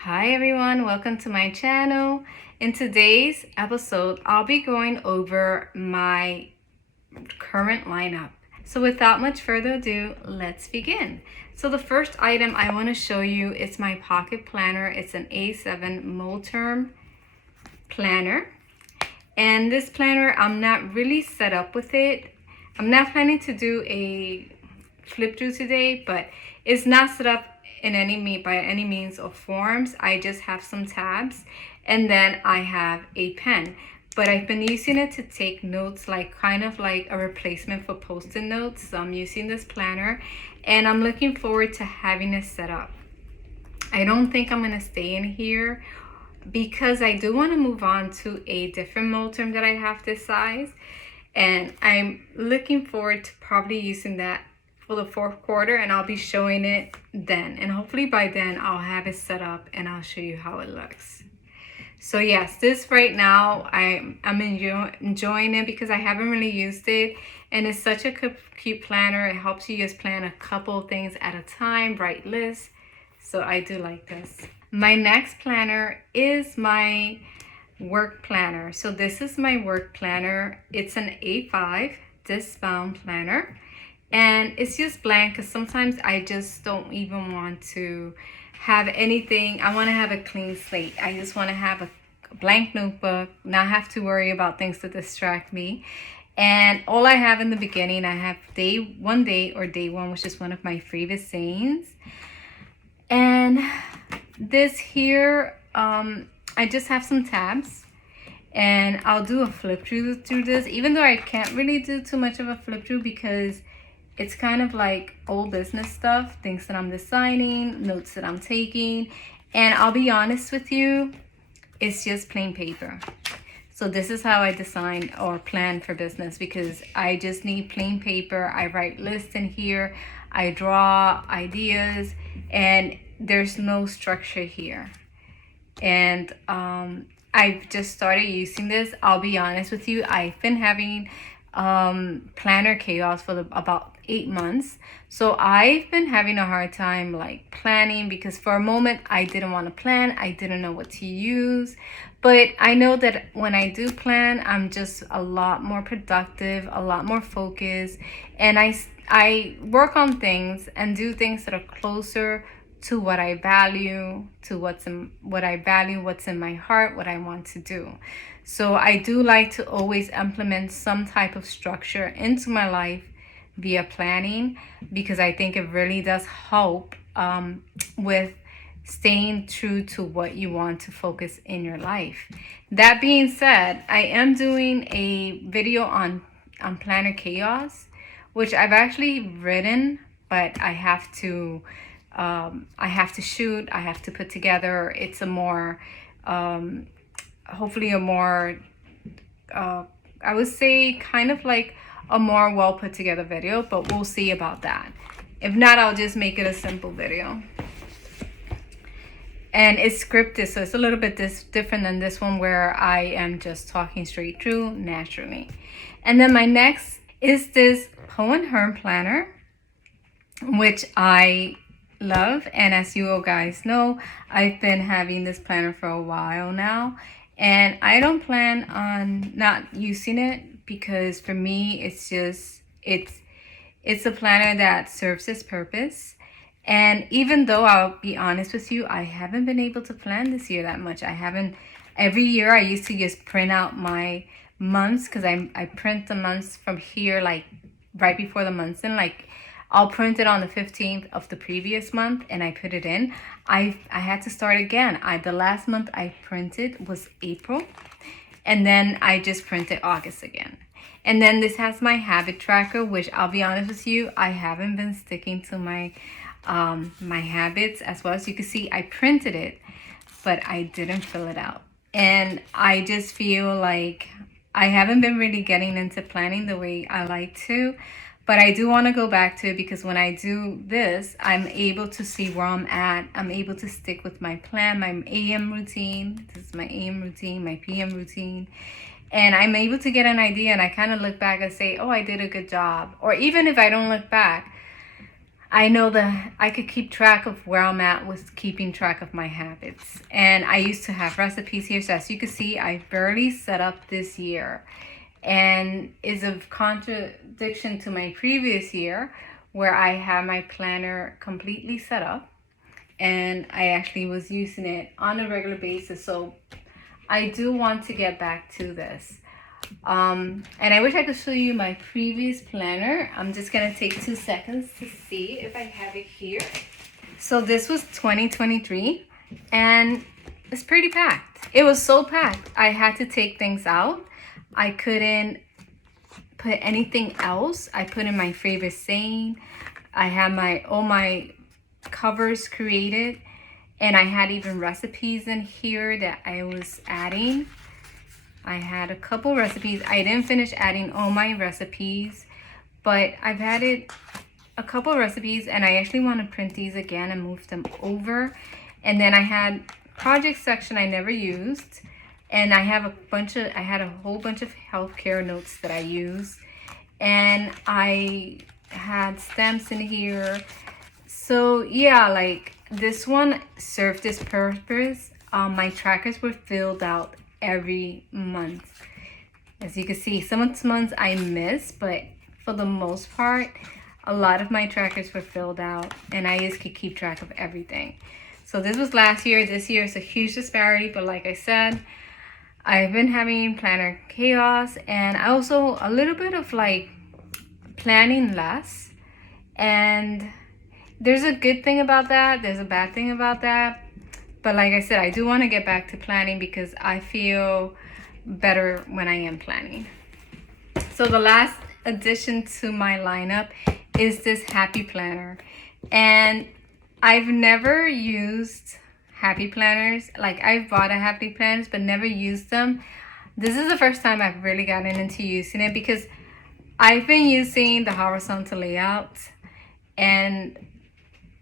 Hi everyone, welcome to my channel. In today's episode, I'll be going over my current lineup. So without much further ado, let's begin. So the first item I want to show you is my pocket planner. It's an A7 Multerm planner. And this planner, I'm not really set up with it. I'm not planning to do a flip through today, but it's not set up by any means or forms. I just have some tabs and then I have a pen, but I've been using it to take notes, like kind of like a replacement for post-it notes. So I'm using this planner and I'm looking forward to having it set up. I don't think I'm gonna stay in here because I do want to move on to a different Multerm that I have this size, and I'm looking forward to probably using that for the fourth quarter, and I'll be showing it then, and hopefully by then I'll have it set up and I'll show you how it looks. So yes, this right now I'm enjoying it because I haven't really used it, and it's such a cute planner. It helps you just plan a couple of things at a time, write lists. So I do like this. My next planner is my work planner. So this is my work planner. It's an A5 disc bound planner, and it's just blank because sometimes I just don't even want to have anything. I want to have a clean slate. I just want to have a blank notebook, not have to worry about things to distract me. And all I have in the beginning, I have day one, which is one of my favorite sayings. And this here, I just have some tabs, and I'll do a flip through this, even though I can't really do too much of a flip through because it's kind of like old business stuff, things that I'm designing, notes that I'm taking. And I'll be honest with you, it's just plain paper. So this is how I design or plan for business, because I just need plain paper. I write lists in here, I draw ideas, and there's no structure here. And I've just started using this. I'll be honest with you, I've been having planner chaos for about 8 months. So I've been having a hard time like planning, because for a moment I didn't want to plan. I didn't know what to use. But I know that when I do plan, I'm just a lot more productive, a lot more focused, and I work on things and do things that are closer to what I value, to what's in my heart, what I want to do. So I do like to always implement some type of structure into my life via planning, because I think it really does help with staying true to what you want to focus in your life. That being said, I am doing a video on planner chaos, which I've actually written, but I have to shoot, I have to put together. It's a more hopefully a more I would say kind of like a more well put together video, but we'll see about that. If not, I'll just make it a simple video. And it's scripted, so it's a little bit different than this one where I am just talking straight through naturally. And then my next is this Poe & Herm planner, which I love. And as you guys know, I've been having this planner for a while now, and I don't plan on not using it, because for me it's a planner that serves its purpose. And even though I'll be honest with you, I haven't been able to plan this year that much. Every year I used to just print out my months, because I print the months from here like right before the month's in. Like I'll print it on the 15th of the previous month and I put it in. I had to start again. The last month I printed was April, and then I just printed August again. And then this has my habit tracker, which I'll be honest with you, I haven't been sticking to my habits as well. As you can see, I printed it, but I didn't fill it out. And I just feel like I haven't been really getting into planning the way I like to. But I do want to go back to it, because when I do this, I'm able to see where I'm at. I'm able to stick with my plan, my AM routine. This is my AM routine, my PM routine. And I'm able to get an idea, and I kind of look back and say, oh, I did a good job. Or even if I don't look back, I know that I could keep track of where I'm at with keeping track of my habits. And I used to have recipes here. So as you can see, I barely set up this year. And is a contradiction to my previous year where I had my planner completely set up. And I actually was using it on a regular basis. So I do want to get back to this. And I wish I could show you my previous planner. I'm just gonna take 2 seconds to see if I have it here. So this was 2023 and it's pretty packed. It was so packed. I had to take things out. I couldn't put anything else. I put in my favorite saying. I had all my covers created, and I had even recipes in here that I was adding. I had a couple recipes. I didn't finish adding all my recipes, but I've added a couple recipes, and I actually want to print these again and move them over. And then I had project section I never used, and I had a whole bunch of healthcare notes that I use, and I had stamps in here. So yeah, like this one served its purpose. My trackers were filled out every month. As you can see, some months I missed, but for the most part, a lot of my trackers were filled out, and I just could keep track of everything. So this was last year. This year is a huge disparity, but like I said, I've been having planner chaos, and also a little bit of like planning less. And there's a good thing about that. There's a bad thing about that. But like I said, I do want to get back to planning because I feel better when I am planning. So the last addition to my lineup is this happy planner. And I've never used happy planners. Like I've bought a happy planners but never used them. This is the first time I've really gotten into using it because I've been using the horizontal layout, and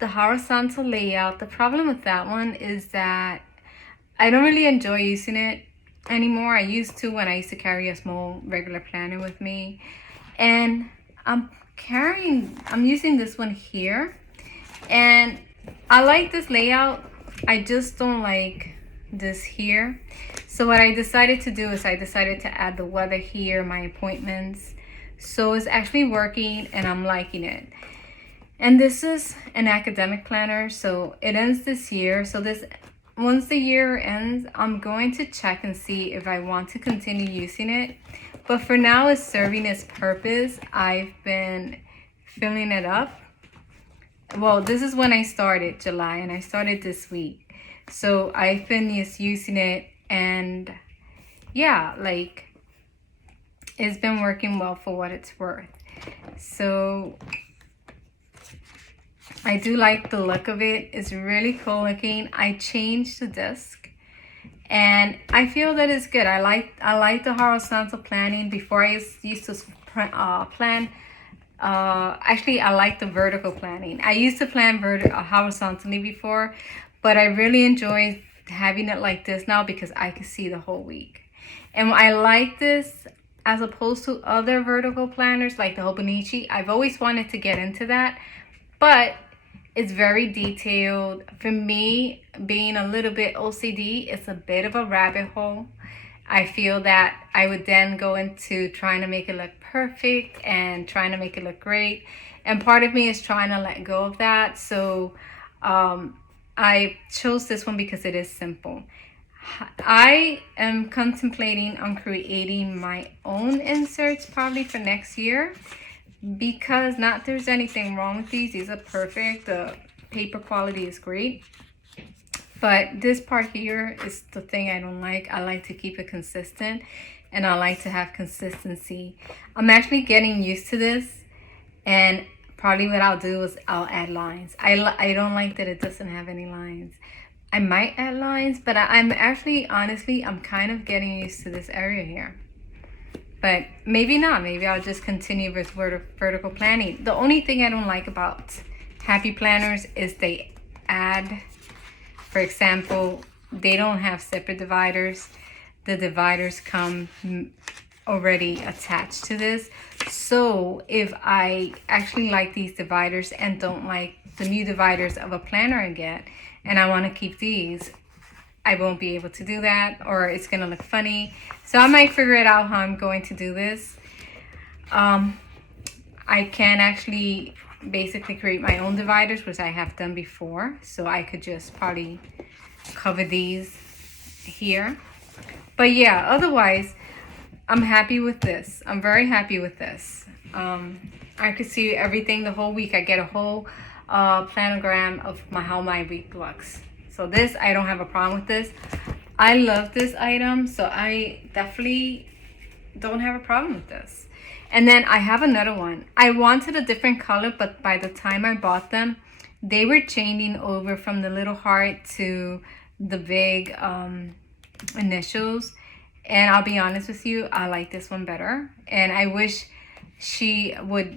the horizontal layout, the problem with that one is that I don't really enjoy using it anymore. I used to when I used to carry a small regular planner with me, and I'm using this one here, and I like this layout. I just don't like this here. So what I decided to do is I decided to add the weather here, my appointments. So it's actually working and I'm liking it. And this is an academic planner, so it ends this year. So once the year ends, I'm going to check and see if I want to continue using it. But for now, it's serving its purpose. I've been filling it up. Well, this is when I started, July, and I started this week. So I've been just using it, and yeah, like it's been working well for what it's worth. So I do like the look of it. It's really cool looking. I changed the disc and I feel that it's good. I like the horizontal planning. Before I used to plan. Actually, I like the vertical planning. I used to plan horizontally before, but I really enjoy having it like this now because I can see the whole week. And I like this as opposed to other vertical planners like the Hobonichi. I've always wanted to get into that, but it's very detailed. For me, being a little bit OCD, it's a bit of a rabbit hole. I feel that I would then go into trying to make it look perfect and trying to make it look great. And part of me is trying to let go of that. So I chose this one because it is simple. I am contemplating on creating my own inserts probably for next year, because not there's anything wrong with these. These are perfect. The paper quality is great. But this part here is the thing I don't like. I like to keep it consistent, and I like to have consistency. I'm actually getting used to this, and probably what I'll do is I'll add lines. I don't like that it doesn't have any lines. I might add lines, but I'm actually, honestly, I'm kind of getting used to this area here. But maybe not. Maybe I'll just continue with vertical planning. The only thing I don't like about happy planners is they add, for example, they don't have separate dividers. The dividers come already attached to this. So if I actually like these dividers and don't like the new dividers of a planner I get, and I want to keep these, I won't be able to do that, or it's going to look funny. So I might figure it out how I'm going to do this. I can actually basically create my own dividers, which I have done before. So I could just probably cover these here. But yeah, otherwise, I'm happy with this. I'm very happy with this. I could see everything the whole week. I get a whole planogram of how my week looks. So this, I don't have a problem with this. I love this item, so I definitely don't have a problem with this. And then I have another one. I wanted a different color, but by the time I bought them, they were changing over from the little heart to the big initials. And I'll be honest with you, I like this one better. And I wish she would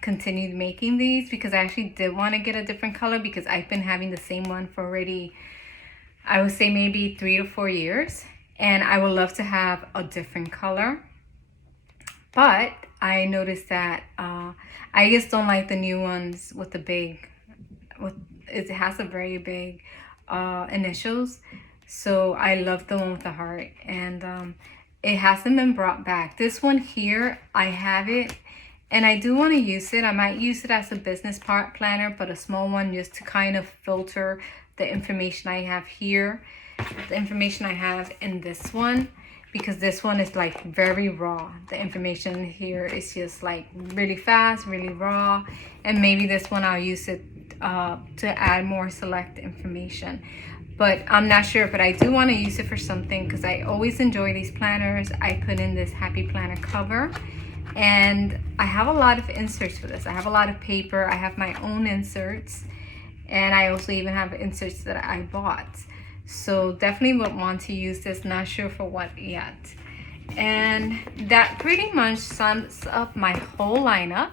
continue making these, because I actually did want to get a different color, because I've been having the same one for already, I would say maybe 3 to 4 years. And I would love to have a different color. But I noticed that I just don't like the new ones with the big, it has a very big initials. So I love the one with the heart, and it hasn't been brought back. This one here, I have it, and I do want to use it. I might use it as a business planner, but a small one, just to kind of filter the information I have here, the information I have in this one, because this one is like very raw. The information here is just like really fast, really raw. And maybe this one I'll use it to add more select information. But I'm not sure, but I do want to use it for something, because I always enjoy these planners. I put in this Happy Planner cover, and I have a lot of inserts for this. I have a lot of paper. I have my own inserts, and I also even have inserts that I bought. So definitely would want to use this, not sure for what yet. And that pretty much sums up my whole lineup.